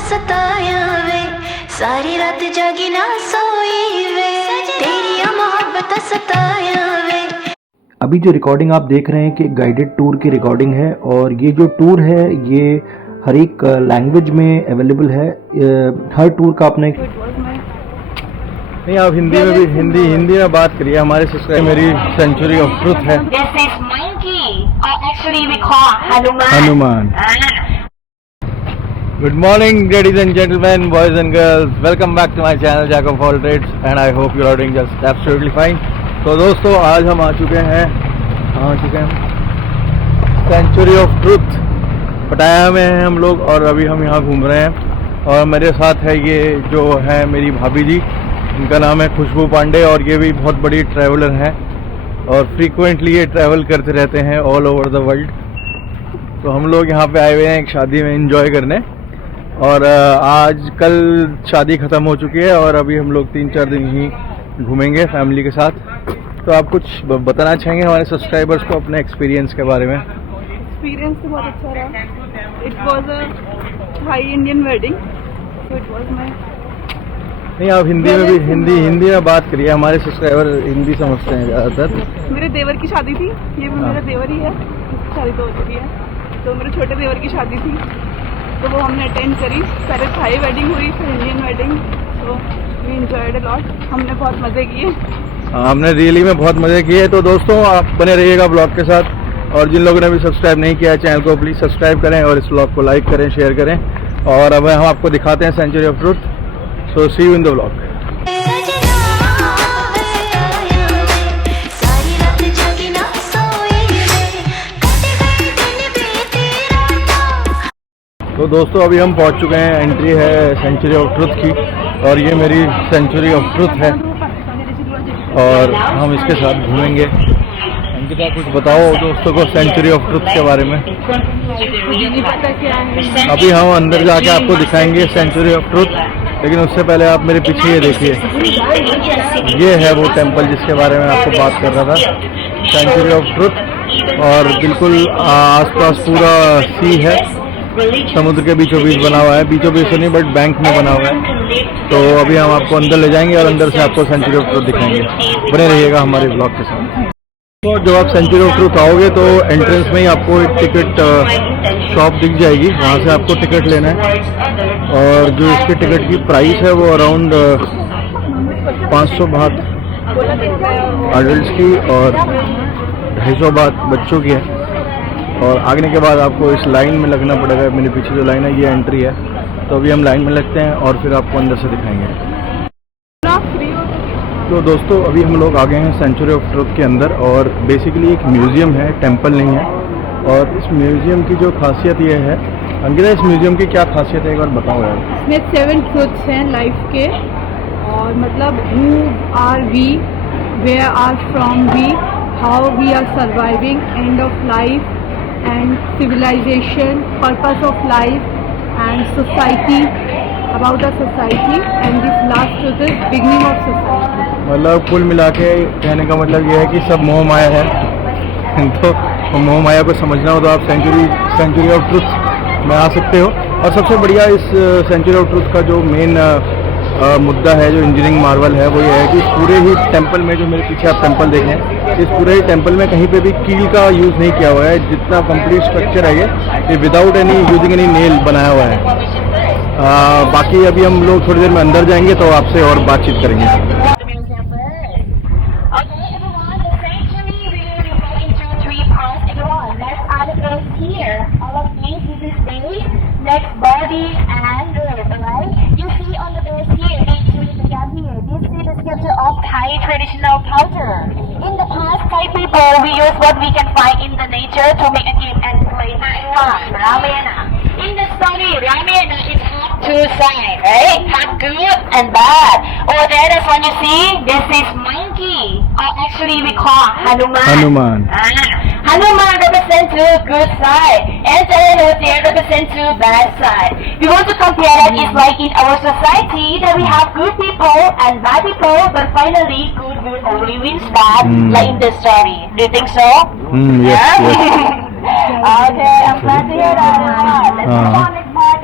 सताया वे, सारी रात जागी ना सोई वे, तेरी मोहब्बत सताया वे। अभी जो रिकॉर्डिंग आप देख रहे हैं कि गाइडेड टूर की रिकॉर्डिंग है और ये जो टूर है ये हर एक लैंग्वेज में अवेलेबल है। हर टूर का अपने नहीं, आप हिंदी में भी हिंदी में बात करिए। हमारे सब्सक्राइबर मेरी सेंचुरी ऑफ ट्रुथ है। Hanuman. Good morning ladies and gentleman, boys and girls, welcome back to my channel jack of all trades and I hope you are doing just absolutely fine. तो दोस्तों आज हम आ चुके हैं सेंचुरी ऑफ ट्रुथ पटाया में हैं हम लोग और अभी हम यहाँ घूम रहे हैं। और मेरे साथ है ये जो है मेरी भाभी जी, इनका नाम है खुशबू पांडे और ये भी बहुत बड़ी ट्रैवलर हैं और फ्रीक्वेंटली ये ट्रैवल करते रहते हैं ऑल ओवर द वर्ल्ड। तो हम लोग यहाँ पे आए हुए हैं एक शादी में एंजॉय करने और आज कल शादी ख़त्म हो चुकी है और अभी हम लोग 3-4 दिन ही घूमेंगे फैमिली के साथ। तो आप कुछ बताना चाहेंगे हमारे सब्सक्राइबर्स को अपने एक्सपीरियंस के बारे में? एक्सपीरियंस तो बहुत अच्छा रहा। It was a Thai Indian wedding, so it was my. नहीं, आप हिंदी में भी हिंदी में बात करिए। हमारे सब्सक्राइबर हिंदी समझते हैं ज़्यादातर। मेरे देवर की शादी थी, ये भी मेरा देवर ही है, शादी तो हो चुकी है। तो मेरे छोटे देवर की शादी थी तो वो हमने अटेंड करी। पहले थाई वेडिंग हुई, फिर इंडियन वेडिंग। तो वी एंजॉयड अ लॉट, हमने बहुत मज़े किए। हमने रियली में बहुत मज़े किए। तो दोस्तों आप बने रहिएगा ब्लॉग के साथ और जिन लोगों ने भी सब्सक्राइब नहीं किया है चैनल को प्लीज़ सब्सक्राइब करें और इस ब्लॉग को लाइक करें, शेयर करें। और अब हम आपको दिखाते हैं century of truth. So see you in the blog. तो दोस्तों अभी हम पहुंच चुके हैं। एंट्री है सेंचुरी ऑफ ट्रुथ की और ये मेरी सेंचुरी ऑफ ट्रुथ है और हम इसके साथ घूमेंगे। अंकिता कुछ बताओ दोस्तों को सेंचुरी ऑफ ट्रुथ के बारे में। अभी हम अंदर जाके आपको दिखाएंगे सेंचुरी ऑफ ट्रुथ, लेकिन उससे पहले आप मेरे पीछे ये देखिए, ये है वो टेम्पल जिसके बारे में आपको बात कर रहा था, सेंचुरी ऑफ ट्रुथ। और बिल्कुल आसपास पूरा सी है, समुद्र के बीचों बीच बना हुआ है। बीचों बीच तो नहीं बट बैंक में बना हुआ है। तो अभी हम आपको अंदर ले जाएंगे और अंदर से आपको सेंचुरी ऑफ ट्रुथ दिखाएंगे। बने रहिएगा हमारे ब्लॉग के साथ। तो जब आप सेंचुरी ऑफ ट्रुथ आओगे तो एंट्रेंस में ही आपको एक टिकट शॉप दिख जाएगी, वहाँ से आपको टिकट लेना है। और जो इसके टिकट की प्राइस है वो अराउंड 500 बात अडल्ट की और 250 बात बच्चों की है। और आगने के बाद आपको इस लाइन में लगना पड़ेगा। मेरे पीछे जो लाइन है ये एंट्री है। तो अभी हम लाइन में लगते हैं और फिर आपको अंदर से दिखाएंगे। तो दोस्तों अभी हम लोग आ गए हैं सेंचुरी ऑफ ट्रुथ के अंदर और बेसिकली एक म्यूज़ियम है, टेंपल नहीं है। और इस म्यूज़ियम की जो खासियत ये है, अंकिता इस म्यूज़ियम की क्या खासियत है एक बार बताओ यार। इसमें 7 ट्रुथ्स हैं लाइफ के, और मतलब who are we, where are from we, how we are surviving, end of life and civilization, purpose of life and society, about the society, and this last truth is beginning of society। मतलब कुल मिला के कहने का मतलब ये है कि सब मोह माया है। तो मोह माया को समझना हो तो आप सेंचुरी ऑफ ट्रुथ में आ सकते हो। और सबसे बढ़िया इस सेंचुरी ऑफ ट्रुथ का जो मेन मुद्दा है, जो इंजीनियरिंग मार्वल है, वो ये है कि पूरे ही टेंपल में, जो मेरे पीछे आप टेंपल देखें, इस पूरे ही टेंपल में कहीं पे भी कील का यूज़ नहीं किया हुआ है। जितना कंप्लीट स्ट्रक्चर है ये without any using any nail बनाया हुआ है। बाकी अभी हम लोग थोड़ी देर में अंदर जाएंगे तो आपसे और बातचीत करेंगे। Next body and right. You see on the base here, this is the sculpture of Thai traditional culture. In the past, Thai people we use what we can find in the nature to make a game and play Ramena. In the story, Ramena is have 2 sides, right? Have good and bad. Over there, that's one you see. This is monkey, or actually we call Hanuman. Hanuman represents 2 good side, and there represents 2 bad side. We want to compare that it's like in our society that we have good people and bad people, but finally good only wins bad, like in the story. Do you think so? Yes. Okay, I'm glad to hear that. Let's go on next part.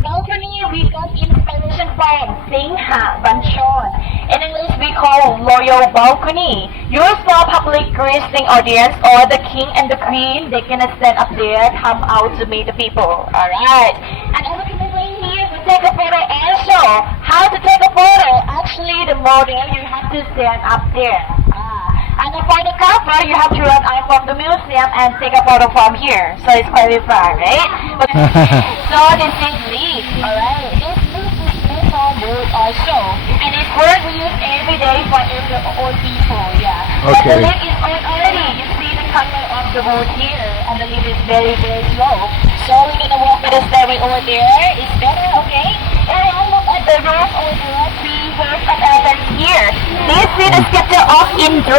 Balcony we got inspiration from Singha Banchon. In English we call royal balcony. Used for public greeting audience or the king and the queen. They can stand up there, come out to meet the people. Alright. And ultimately here we take a photo also. How to take a photo? Actually the model you have to stand up there. And for the cover, you have to run out from the museum and take a photo from here. So it's quite far, right? But so this is leaf, alright? This leaf is made from wood also. And it's work we use every day for every old people, yeah. Okay. But the leaf is old already. You see the color of the wood here. And the leaf is very, very slow. So we're gonna walk with the stairway over there. It's better, okay? And look at the roof over there. See where's the element here. This is the sculpture of Indra.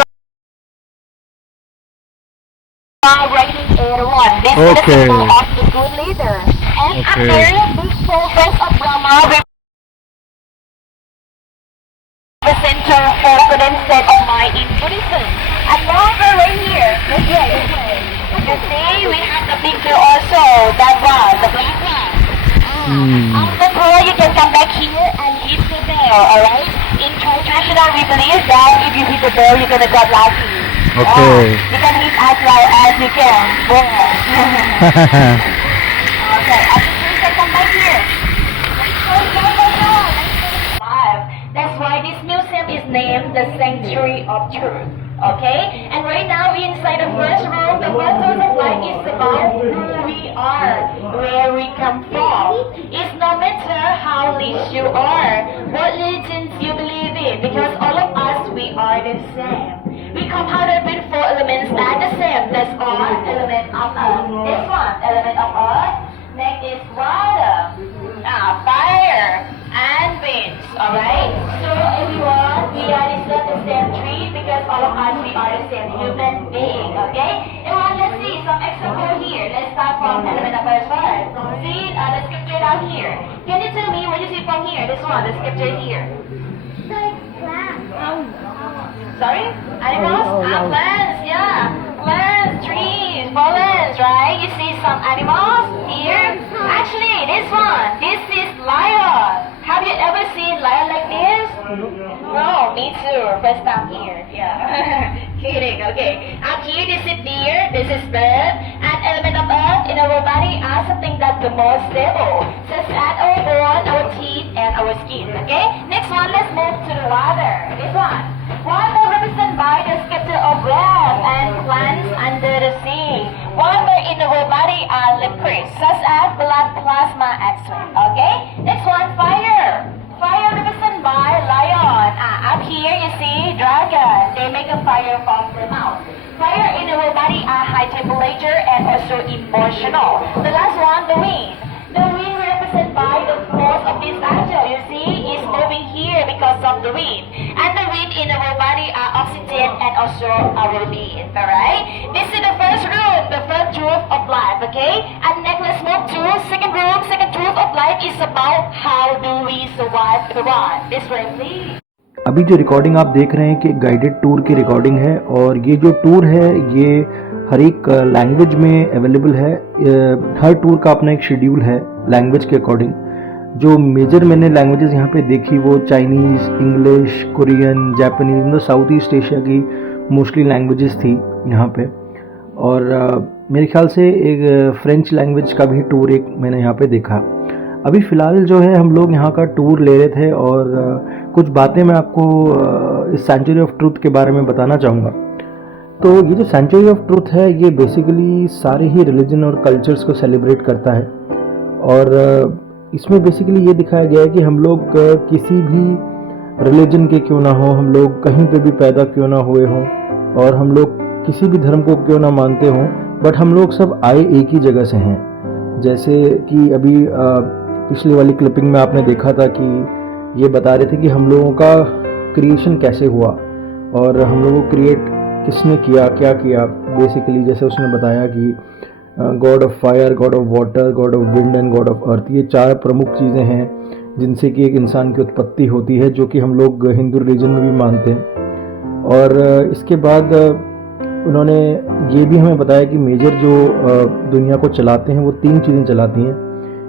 Rating 81. This is the Okay. symbol of the good leader. And Okay. under this progress of Brahma represent for the state of mind in Buddhism. And now we're right here. This way, this way. You see, we have the picture also. That one, the black one. After prayer, you can come back here and hit the bell, alright? In traditional, we believe that if you hit the bell, you're gonna get lucky. Okay. You can hit as loud as you can. Boom. Okay, after prayer, you can come back here. That's why this museum is named the Sanctuary of Truth. Okay? And right now, inside the first room, the photos of life is about who we are, where we come from. It's no matter how rich you are, what religions you believe in, because all of us, we are the same. We compounded with 4 elements that are the same. That's all element of earth. This one, element of earth. Next is water, fire, and wind. Alright? So everyone, we are the same tree because all of us, we are the same human being. Okay? And let's see some example here. Let's start from element of earth first. See the scripture down here. Can you tell me what you see from here? This one, the scripture here. Sorry? Animals? Plants, yeah. Plants, trees, forest, right? You see some animals here? Actually, this one. This is lion. Have you ever seen lion like this? No, me too. First time here. Yeah. Kidding, okay. Up here, this is deer, this is bird, and element of earth in our body are something that's the most stable, such as our bone, our teeth, and our skin, okay? Next one, let's move to the water. This one. Water represented by the sculpture of land and plants under the sea. Water in our body are liquids, such as blood, plasma, X-ray, okay? Next one, fire. Fire represented by lion. Up here you see dragon. They make a fire from their mouth. Fire in our body are high temperature and also emotional. The last one, the wind. The wind represented by the force of this statue. You see, is moving here because of the wind. And the wind in our body are oxygen and also our being. Alright? This is the first room, the first truth of life, okay? And next let's move to second room. Second truth of life is about how do we survive the world. This way, please. अभी जो recording आप देख रहे हैं कि guided tour की recording है और ये जो टूर है ये हर एक लैंग्वेज में अवेलेबल है। हर टूर का अपना एक शेड्यूल है लैंग्वेज के अकॉर्डिंग। जो मेजर मैंने लैंग्वेजेस यहाँ पे देखी वो चाइनीज़, इंग्लिश, कोरियन, जापानीज़, मतलब साउथ ईस्ट एशिया की मोस्टली लैंग्वेजेस थी यहाँ पे। और मेरे ख्याल से एक फ्रेंच लैंग्वेज का भी टूर एक मैंने यहाँ पे देखा। अभी फ़िलहाल जो है हम लोग यहाँ का टूर ले रहे थे और कुछ बातें मैं आपको इस सेंचुरी ऑफ ट्रूथ के बारे में बताना चाहूँगा। तो ये जो सेंचुरी ऑफ ट्रूथ है ये बेसिकली सारे ही रिलीजन और कल्चर्स को सेलिब्रेट करता है और इसमें बेसिकली ये दिखाया गया है कि हम लोग किसी भी रिलीजन के क्यों ना हो, हम लोग कहीं पे भी पैदा क्यों ना हुए हों और हम लोग किसी भी धर्म को क्यों ना मानते हों, बट हम लोग सब आए एक ही जगह से हैं। जैसे कि अभी पिछली वाली क्लिपिंग में आपने देखा था कि ये बता रहे थे कि हम लोगों का क्रिएशन कैसे हुआ और हम लोगों को क्रिएट किसने किया, क्या किया। बेसिकली जैसे उसने बताया कि God of fire, god of water, god of wind and God of अर्थ, ये 4 प्रमुख चीज़ें हैं जिनसे कि एक इंसान की उत्पत्ति होती है, जो कि हम लोग हिंदू रिलीजन में भी मानते हैं। और इसके बाद उन्होंने ये भी हमें बताया कि मेजर जो दुनिया को चलाते हैं वो 3 चीज़ें चलाती हैं,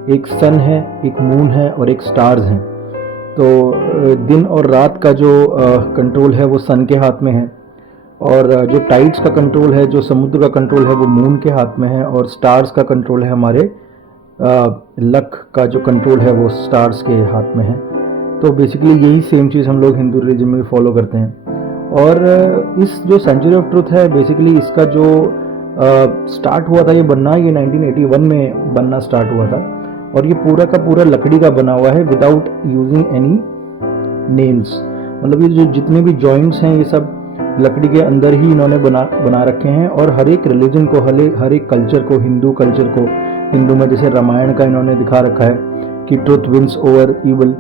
एक सन है, एक मून है और एक स्टार्स हैं। तो दिन और रात का जो कंट्रोल है वो सन के हाथ में है, और जो टाइड्स का कंट्रोल है, जो समुद्र का कंट्रोल है वो मून के हाथ में है, और स्टार्स का कंट्रोल है हमारे लक का जो कंट्रोल है वो स्टार्स के हाथ में है। तो बेसिकली यही सेम चीज़ हम लोग हिंदू रिलीजन में भी फॉलो करते हैं। और इस जो सेंचुरी ऑफ ट्रुथ है, बेसिकली इसका जो स्टार्ट हुआ था ये बनना, ये 1981 में बनना स्टार्ट हुआ था, और ये पूरा का पूरा लकड़ी का बना हुआ है विदाउट यूजिंग एनी नेल्स। मतलब ये जो जितने भी जॉइंट्स हैं ये सब लकड़ी के अंदर ही इन्होंने बना रखे हैं। और हर एक रिलीजन को, हर एक कल्चर को, हिंदू कल्चर को, हिंदू में जैसे रामायण का इन्होंने दिखा रखा है कि ट्रुथ विंस ओवर इविल,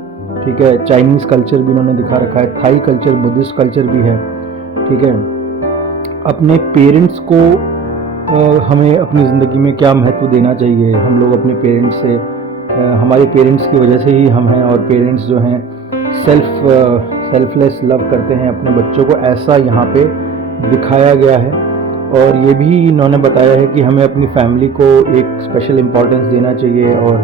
ठीक है। चाइनीज़ कल्चर भी इन्होंने दिखा रखा है, थाई कल्चर, बुद्धिस्ट कल्चर भी है, ठीक है। अपने पेरेंट्स को हमें अपनी ज़िंदगी में क्या महत्व देना चाहिए, हम लोग अपने पेरेंट्स से, हमारे पेरेंट्स की वजह से ही हम हैं, और पेरेंट्स जो हैं सेल्फलेस लव करते हैं अपने बच्चों को, ऐसा यहाँ पे दिखाया गया है। और ये भी इन्होंने बताया है कि हमें अपनी फैमिली को एक स्पेशल इम्पोर्टेंस देना चाहिए, और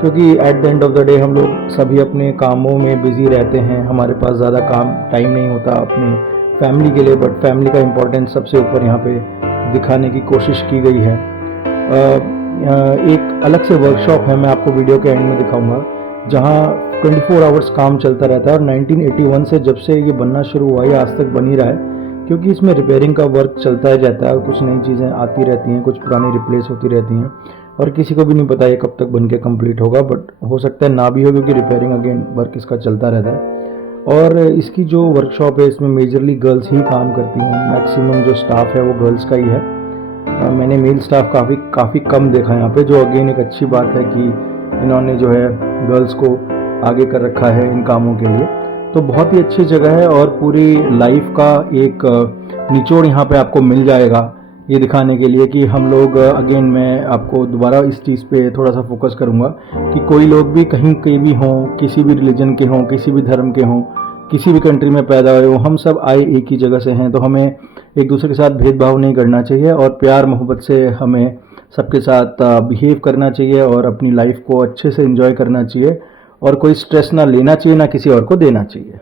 क्योंकि at the end of the day हम लोग सभी अपने कामों में बिजी रहते हैं, हमारे पास ज़्यादा टाइम नहीं होता अपनी फैमिली के लिए, बट फैमिली का इम्पोर्टेंस सबसे ऊपर यहाँ पे दिखाने की कोशिश की गई है। एक अलग से वर्कशॉप है, मैं आपको वीडियो के एंड में दिखाऊंगा, जहाँ 24 आवर्स काम चलता रहता है। और 1981 से जब से ये बनना शुरू हुआ ये आज तक बन ही रहा है, क्योंकि इसमें रिपेयरिंग का वर्क चलता ही जाता है, और कुछ नई चीज़ें आती रहती हैं, कुछ पुरानी रिप्लेस होती रहती हैं, और किसी को भी नहीं पता ये कब तक बन के कम्प्लीट होगा, बट हो सकता है ना भी हो, क्योंकि रिपेयरिंग अगेन वर्क इसका चलता रहता है। और इसकी जो वर्कशॉप है इसमें मेजरली गर्ल्स ही काम करती हैं, मैक्सिमम जो स्टाफ है वो गर्ल्स का ही है। मैंने मेल स्टाफ काफ़ी कम देखा यहाँ पे, जो अगेन एक अच्छी बात है कि इन्होंने जो है गर्ल्स को आगे कर रखा है इन कामों के लिए। तो बहुत ही अच्छी जगह है, और पूरी लाइफ का एक निचोड़ यहाँ पे आपको मिल जाएगा ये दिखाने के लिए कि हम लोग, अगेन मैं आपको दोबारा इस चीज़ पे थोड़ा सा फोकस करूँगा कि कोई लोग भी कहीं के भी हों, किसी भी रिलीजन के हों, किसी भी धर्म के हों, किसी भी कंट्री में पैदा हुए हों, हम सब आए एक ही जगह से हैं। तो हमें एक दूसरे के साथ भेदभाव नहीं करना चाहिए, और प्यार मोहब्बत से हमें सबके साथ बिहेव करना चाहिए, और अपनी लाइफ को अच्छे से एंजॉय करना चाहिए, और कोई स्ट्रेस ना लेना चाहिए, ना किसी और को देना चाहिए।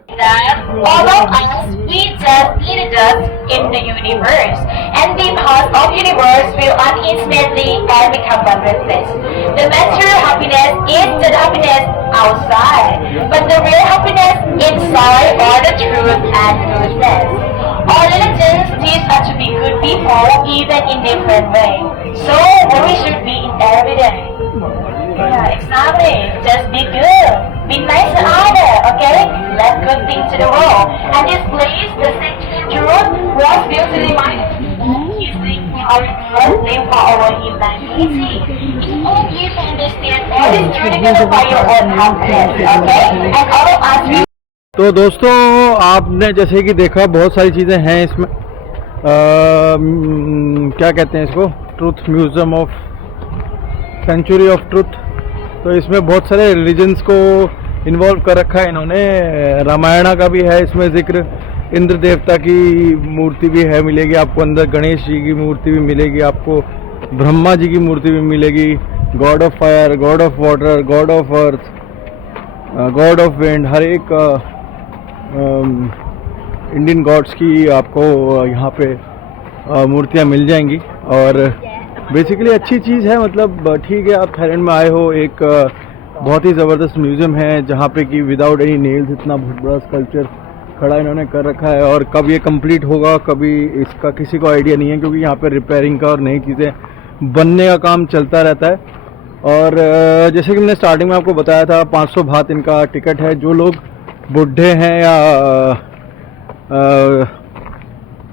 All of us, we just need dust in the universe, and the path of universe will uninstantly and become boundless. The material happiness is the happiness outside, but the real happiness inside are the truth and goodness. All religions teach us to be good people, even in different ways. So we should be in every day. Yeah, exactly. Just be good. Be nice to others, okay? Let good things to the world. And this place, the sanctuary truth, was built to remind His name for our God, name for our humanity. And you can understand all this truth together by your own happiness, okay? And all of us will. तो दोस्तों, आपने जैसे कि देखा बहुत सारी चीज़ें हैं इसमें, क्या कहते हैं इसको, truth museum of century of truth. तो इसमें बहुत सारे रिलीजन्स को इन्वॉल्व कर रखा है इन्होंने। रामायण का भी है इसमें जिक्र, इंद्र देवता की मूर्ति भी है, मिलेगी आपको अंदर, गणेश जी की मूर्ति भी मिलेगी आपको, ब्रह्मा जी की मूर्ति भी मिलेगी, god of fire, god of water, god of earth, god of wind, हर एक इंडियन गॉड्स की आपको यहाँ पे मूर्तियाँ मिल जाएंगी। और बेसिकली अच्छी चीज़ है, मतलब ठीक है, आप थाईलैंड में आए हो, एक बहुत ही ज़बरदस्त म्यूज़ियम है जहाँ पे कि विदाउट एनी नेल्स इतना बहुत बड़ा स्कल्पचर खड़ा इन्होंने कर रखा है। और कब ये कंप्लीट होगा, कभी इसका किसी को आइडिया नहीं है, क्योंकि यहाँ पे रिपेयरिंग का और नई चीज़ें बनने का काम चलता रहता है। और जैसे कि मैंने स्टार्टिंग में आपको बताया था, 500 बात इनका टिकट है। जो लोग बूढ़े हैं या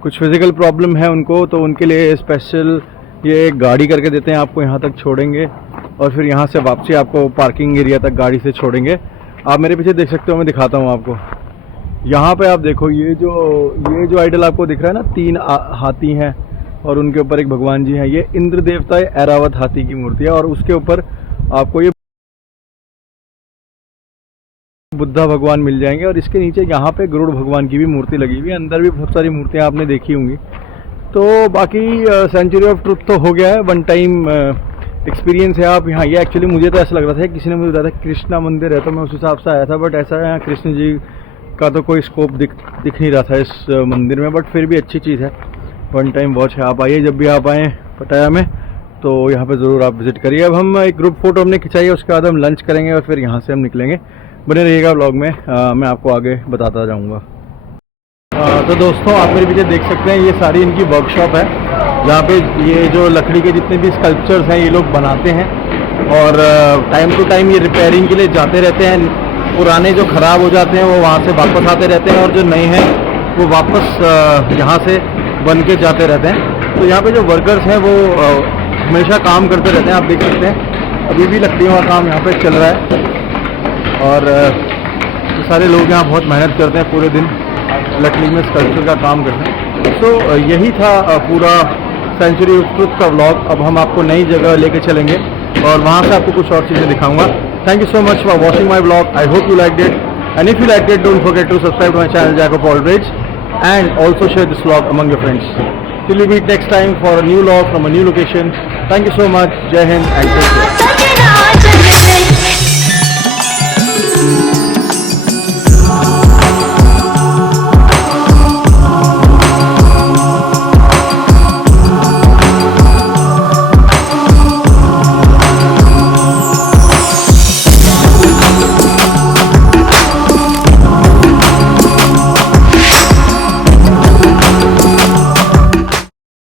कुछ फिज़िकल प्रॉब्लम है उनको, तो उनके लिए स्पेशल ये एक गाड़ी करके देते हैं, आपको यहाँ तक छोड़ेंगे और फिर यहाँ से वापसी आपको पार्किंग एरिया तक गाड़ी से छोड़ेंगे। आप मेरे पीछे देख सकते हो, मैं दिखाता हूँ आपको। यहाँ पे आप देखो, ये जो आइडल आपको दिख रहा है ना, 3 हाथी हैं और उनके ऊपर एक भगवान जी हैं। ये इंद्र देवता ऐरावत हाथी की मूर्ति है, और उसके ऊपर आपको ये बुद्धा भगवान मिल जाएंगे। और इसके नीचे यहाँ पे गरुड़ भगवान की भी मूर्ति लगी हुई है, अंदर भी बहुत सारी मूर्तियाँ आपने देखी होंगी। तो बाकी सेंचुरी ऑफ ट्रुथ तो हो गया है, वन टाइम एक्सपीरियंस है आप यहाँ। ये एक्चुअली मुझे तो ऐसा लग रहा था, किसी ने मुझे बताया था कृष्णा मंदिर है, तो मैं उस हिसाब से आया था, बट ऐसा है यहाँ कृष्ण जी का तो कोई स्कोप दिख नहीं रहा था इस मंदिर में, बट फिर भी अच्छी चीज़ है, वन टाइम वॉच है। आप आइए, जब भी आप आएँ पटाया में, तो यहाँ पे ज़रूर आप विज़िट करिए। अब हम एक ग्रुप फोटो हमने खिंचाई है, उसके बाद हम लंच करेंगे और फिर यहाँ से हम निकलेंगे। बने रहिएगा व्लॉग में, मैं आपको आगे बताता जाऊँगा। तो दोस्तों, आप मेरे पीछे देख सकते हैं, ये सारी इनकी वर्कशॉप है, जहाँ पे ये जो लकड़ी के जितने भी स्कल्पचर्स हैं ये लोग बनाते हैं, और टाइम टू टाइम ये रिपेयरिंग के लिए जाते रहते हैं। पुराने जो ख़राब हो जाते हैं वो वहाँ से वापस आते रहते हैं, और जो नए हैं वो वापस यहाँ से बन के जाते रहते हैं। तो यहाँ पे जो वर्कर्स हैं वो हमेशा काम करते रहते हैं। आप देख सकते हैं अभी भी लकड़ियों का काम यहाँ पे चल रहा है, और तो सारे लोग यहाँ बहुत मेहनत करते हैं, पूरे दिन लकड़ी में स्कल्पचर का काम करते हैं। तो यही था पूरा सेंचुरी ऑफ ट्रुथ का व्लॉग। अब हम आपको नई जगह लेके चलेंगे और वहाँ से आपको कुछ और चीज़ें दिखाऊंगा। Thank you so much for watching my vlog. I hope you like it, and if you like it, don't forget to subscribe to my channel Jacob Allbridge, and also share this vlog among your friends. Till we meet next time for a new vlog from a new location. Thank you so much. Jai Hind and take care.